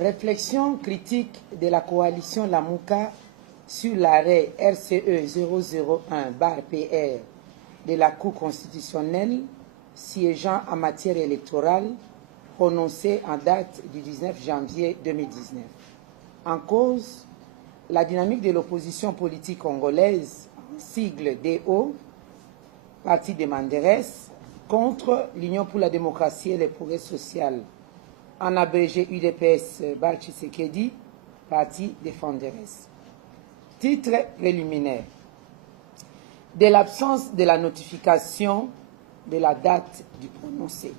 Réflexion critique de la coalition Lamouka sur l'arrêt RCE 001-PR de la Cour constitutionnelle siégeant en matière électorale prononcé en date du 19 janvier 2019. En cause, la dynamique de l'opposition politique congolaise, sigle DO, parti des Manderes, contre l'Union pour la démocratie et le progrès social, en abrégé UDPS Tshisekedi, parti des Fanderes. Titre préliminaire. De l'absence de la notification de la date du prononcé.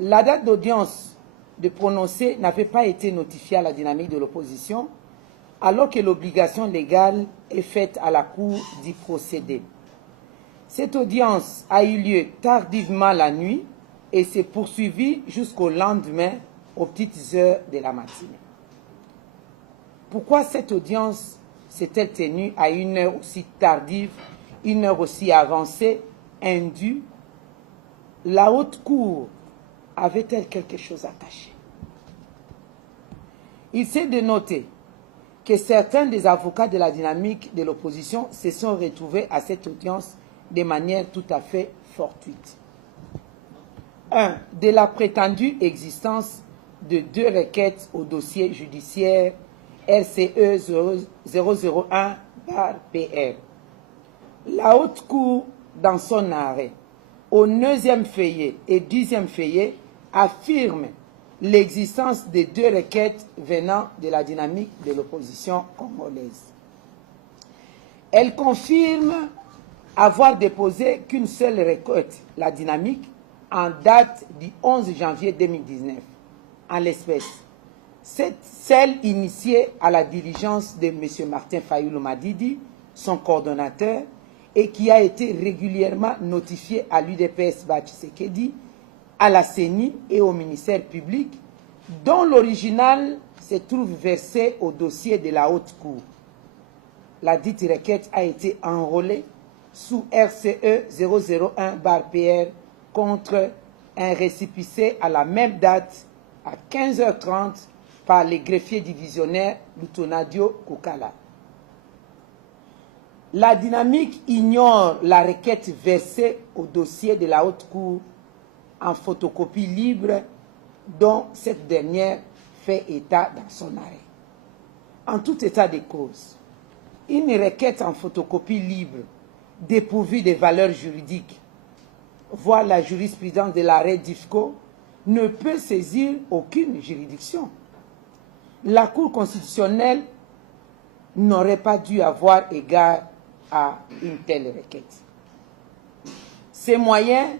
La date d'audience de prononcé n'avait pas été notifiée à la dynamique de l'opposition, alors que l'obligation légale est faite à la Cour d'y procéder. Cette audience a eu lieu tardivement la nuit et s'est poursuivie jusqu'au lendemain aux petites heures de la matinée. Pourquoi cette audience s'est-elle tenue à une heure aussi tardive, une heure aussi avancée, indue? La haute cour avait-elle quelque chose à cacher? Il s'est de noter que certains des avocats de la dynamique de l'opposition se sont retrouvés à cette audience de manière tout à fait fortuite. 1. De la prétendue existence de 2 requêtes au dossier judiciaire RCE 001-PR. La haute cour, dans son arrêt, au 9e feuillet et 10e feuillet, affirme l'existence de 2 requêtes venant de la dynamique de l'opposition congolaise. Elle confirme avoir déposé qu'une seule requête, la dynamique, en date du 11 janvier 2019, en l'espèce. Celle initiée à la diligence de M. Martin Fayulu Madidi, son coordonnateur, et qui a été régulièrement notifiée à l'UDPS Tshisekedi, à la CENI et au ministère public, dont l'original se trouve versé au dossier de la haute cour. La dite requête a été enrôlée sous RCE 001-PR contre un récépissé à la même date à 15h30 par les greffiers divisionnaires Lutonadio Koukala. La dynamique ignore la requête versée au dossier de la haute cour en photocopie libre dont cette dernière fait état dans son arrêt. En tout état de cause, une requête en photocopie libre dépourvue de valeurs juridiques, voire la jurisprudence de l'arrêt d'IFCO, ne peut saisir aucune juridiction. La Cour constitutionnelle n'aurait pas dû avoir égard à une telle requête. Ces moyens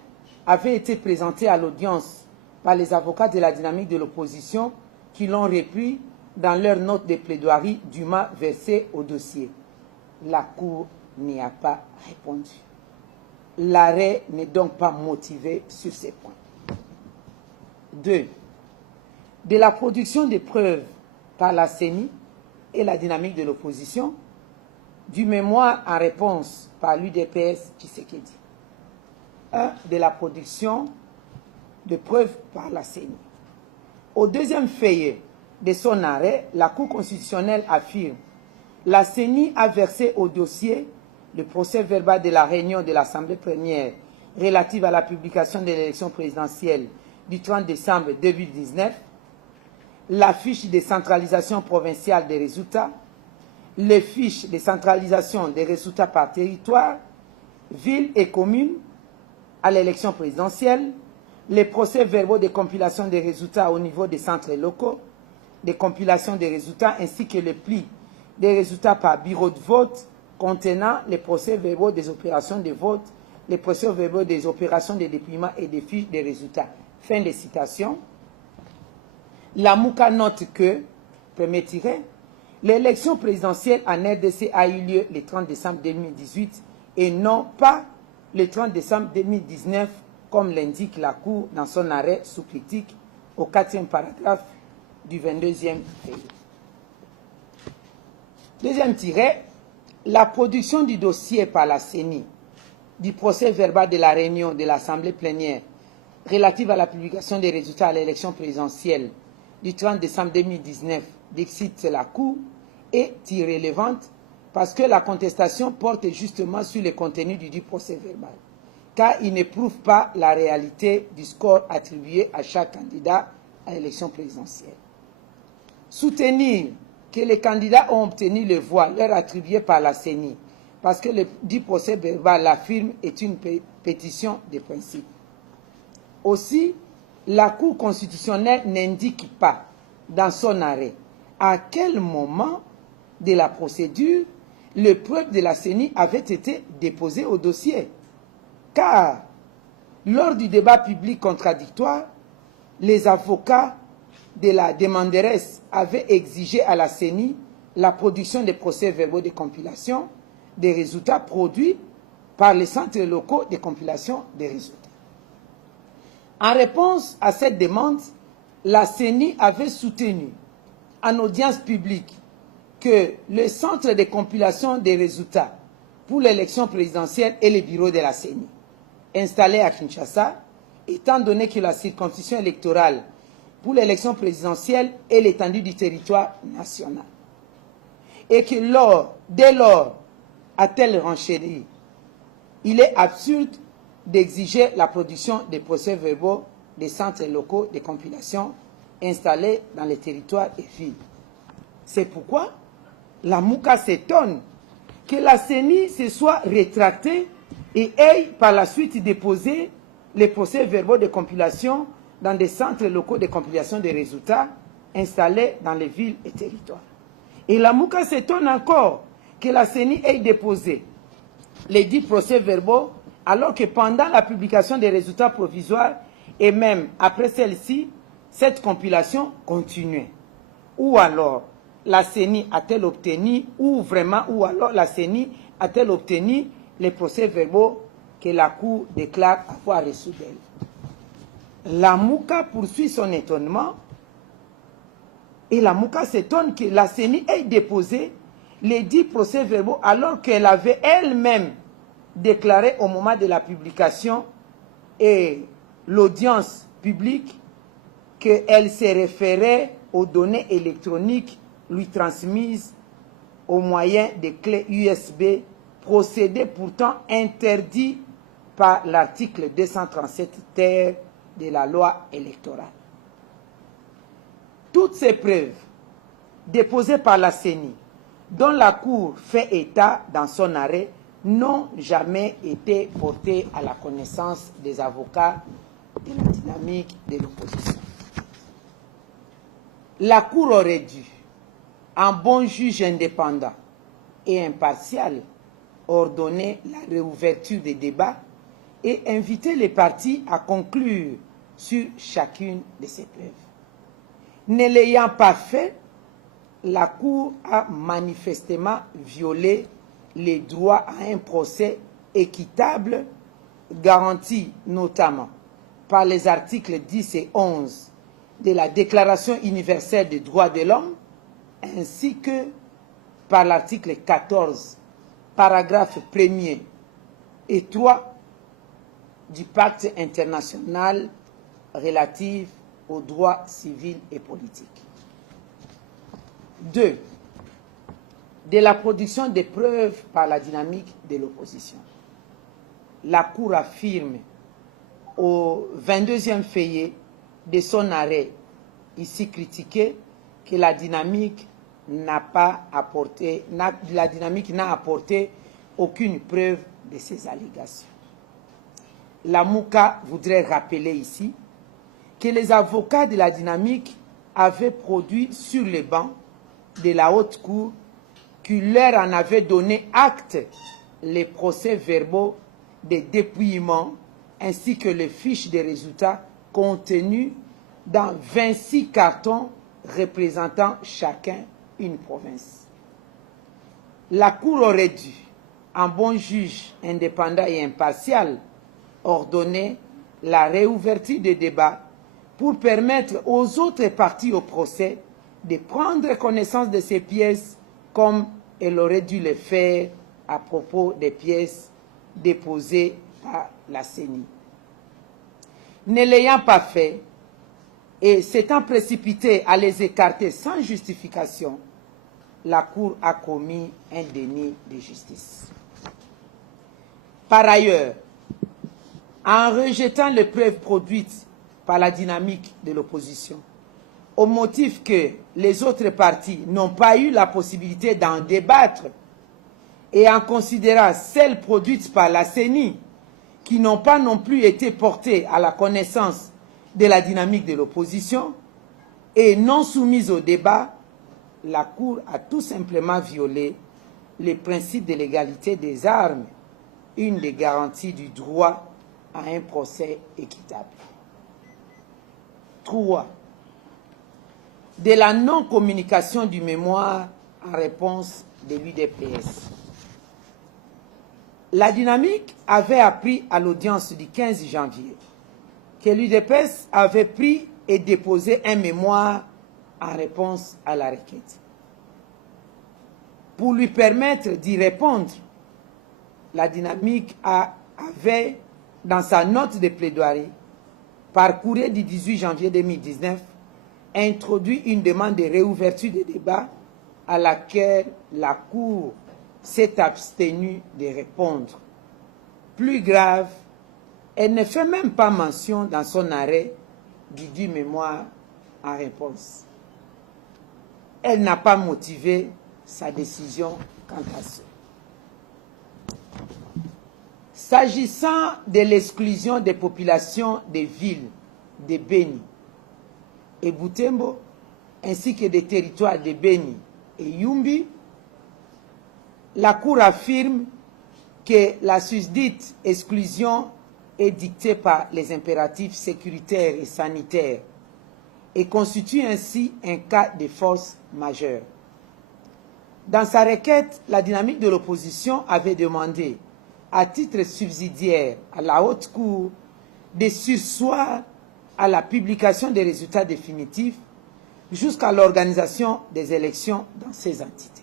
avaient été présentés à l'audience par les avocats de la dynamique de l'opposition qui l'ont repris dans leur note de plaidoirie dûment versée au dossier. La Cour n'y a pas répondu. L'arrêt n'est donc pas motivé sur ces points. 2. De la production des preuves par la CENI et la dynamique de l'opposition, du mémoire en réponse par l'UDPS Tshisekedi. 1. De la production de preuves par la CENI. Au 2e feuillet de son arrêt, la Cour constitutionnelle affirme la CENI a versé au dossier le procès verbal de la réunion de l'Assemblée plénière relative à la publication de l'élection présidentielle du 30 décembre 2019, la fiche de centralisation provinciale des résultats, les fiches de centralisation des résultats par territoire, villes et communes à l'élection présidentielle, les procès-verbaux de compilation des résultats au niveau des centres locaux, des compilations des résultats ainsi que le pli des résultats par bureau de vote contenant les procès-verbaux des opérations de vote, les procès-verbaux des opérations de dépouillement et des fiches des résultats. Fin de citation. La MOUCA note que, premier tiret, l'élection présidentielle en RDC a eu lieu le 30 décembre 2018 et non pas le 30 décembre 2019, comme l'indique la Cour dans son arrêt sous critique au 4e paragraphe du 22e feuillet. Deuxième tiret, la production du dossier par la CENI du procès verbal de la réunion de l'Assemblée plénière relative à la publication des résultats à l'élection présidentielle du 30 décembre 2019 d'Exit la Cour est irrélevante parce que la contestation porte justement sur le contenu du dit procès verbal, car il ne prouve pas la réalité du score attribué à chaque candidat à l'élection présidentielle. Soutenir que les candidats ont obtenu les voix leur attribuées par la CENI, parce que le dit procès verbal l'affirme, est une pétition de principe. Aussi, la Cour constitutionnelle n'indique pas dans son arrêt à quel moment de la procédure les preuves de la CENI avaient été déposées au dossier. Car, lors du débat public contradictoire, les avocats de la demanderesse avaient exigé à la CENI la production des procès-verbaux de compilation des résultats produits par les centres locaux de compilation des résultats. En réponse à cette demande, la CENI avait soutenu en audience publique que le centre de compilation des résultats pour l'élection présidentielle est le bureau de la CENI, installé à Kinshasa, étant donné que la circonscription électorale pour l'élection présidentielle est l'étendue du territoire national. Et que dès lors, à telle renchérie, il est absurde d'exiger la production des procès-verbaux des centres locaux de compilation installés dans les territoires et villes. C'est pourquoi la MOUCA s'étonne que la CENI se soit rétractée et ait par la suite déposé les procès-verbaux de compilation dans des centres locaux de compilation des résultats installés dans les villes et territoires. Et la MOUCA s'étonne encore que la CENI ait déposé les 10 procès-verbaux alors que pendant la publication des résultats provisoires et même après celle-ci, cette compilation continuait. Ou alors, la CENI a-t-elle obtenu, ou alors la CENI a-t-elle obtenu les procès-verbaux que la Cour déclare avoir reçus d'elle. La MOUCA poursuit son étonnement et la MOUCA s'étonne que la CENI ait déposé les 10 procès-verbaux alors qu'elle avait elle-même déclaré au moment de la publication et l'audience publique qu'elle se référait aux données électroniques lui transmises au moyen des clés USB, procédé pourtant interdit par l'article 237 ter de la loi électorale. Toutes ces preuves déposées par la CENI, dont la Cour fait état dans son arrêt, n'ont jamais été portées à la connaissance des avocats de la dynamique de l'opposition. La Cour aurait dû, en bon juge indépendant et impartial, ordonner la réouverture des débats et inviter les partis à conclure sur chacune de ces preuves. Ne l'ayant pas fait, la Cour a manifestement violé les droits à un procès équitable, garantis notamment par les articles 10 et 11 de la Déclaration universelle des droits de l'homme, ainsi que par l'article 14, paragraphe 1er et 3 du Pacte international relatif aux droits civils et politiques. 2. De la production des preuves par la dynamique de l'opposition. La Cour affirme au 22e feuillet de son arrêt, ici critiqué, que la dynamique n'a apporté aucune preuve de ces allégations. La MOUCA voudrait rappeler ici que les avocats de la dynamique avaient produit sur les bancs de la haute cour qui leur en avait donné acte les procès-verbaux des dépouillements ainsi que les fiches de résultats contenues dans 26 cartons représentant chacun une province. La Cour aurait dû, en bon juge indépendant et impartial, ordonner la réouverture des débats pour permettre aux autres parties au procès de prendre connaissance de ces pièces comme elle aurait dû le faire à propos des pièces déposées par la CENI. Ne l'ayant pas fait, et s'étant précipité à les écarter sans justification, la Cour a commis un déni de justice. Par ailleurs, en rejetant les preuves produites par la dynamique de l'opposition, au motif que les autres partis n'ont pas eu la possibilité d'en débattre, et en considérant celles produites par la CENI, qui n'ont pas non plus été portées à la connaissance de la dynamique de l'opposition et non soumises au débat, la Cour a tout simplement violé les principes de l'égalité des armes, une des garanties du droit à un procès équitable. 3. De la non-communication du mémoire en réponse de l'UDPS. La dynamique avait appris à l'audience du 15 janvier que l'UDPS avait pris et déposé un mémoire en réponse à la requête. Pour lui permettre d'y répondre, la dynamique avait, dans sa note de plaidoirie, par courrier du 18 janvier 2019, introduit une demande de réouverture des débats à laquelle la Cour s'est abstenue de répondre. Plus grave, elle ne fait même pas mention dans son arrêt du dit mémoire en réponse. Elle n'a pas motivé sa décision quant à ça. S'agissant de l'exclusion des populations des villes de Beni et Butembo, ainsi que des territoires de Beni et Yumbi, la Cour affirme que la susdite exclusion est dictée par les impératifs sécuritaires et sanitaires et constitue ainsi un cas de force majeure. Dans sa requête, la dynamique de l'opposition avait demandé, à titre subsidiaire à la Haute Cour, de surseoir à la publication des résultats définitifs jusqu'à l'organisation des élections dans ces entités.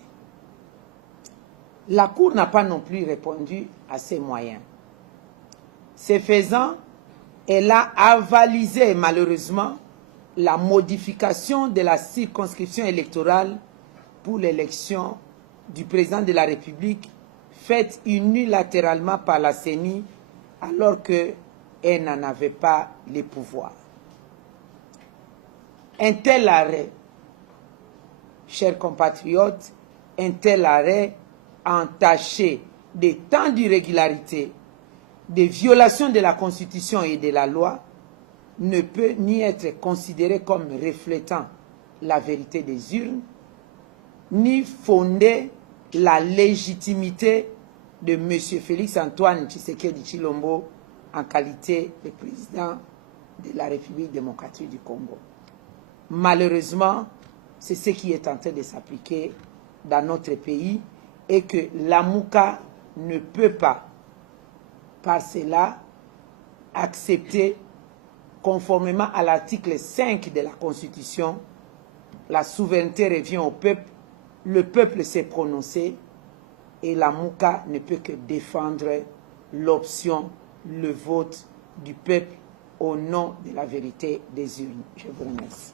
La Cour n'a pas non plus répondu à ces moyens. Ce faisant, elle a avalisé malheureusement la modification de la circonscription électorale pour l'élection du président de la République faite unilatéralement par la CENI alors qu'elle n'en avait pas les pouvoirs. Un tel arrêt, chers compatriotes, un tel arrêt entaché de tant d'irrégularités, de violations de la Constitution et de la loi, ne peut ni être considéré comme reflétant la vérité des urnes, ni fonder la légitimité de M. Félix-Antoine Tshisekedi Tshilombo en qualité de président de la République démocratique du Congo. Malheureusement, c'est ce qui est en train de s'appliquer dans notre pays et que l'AMUCA ne peut pas, par cela, accepter, conformément à l'article 5 de la Constitution, la souveraineté revient au peuple, le peuple s'est prononcé et l'AMUCA ne peut que défendre l'option, le vote du peuple au nom de la vérité des urnes. Je vous remercie.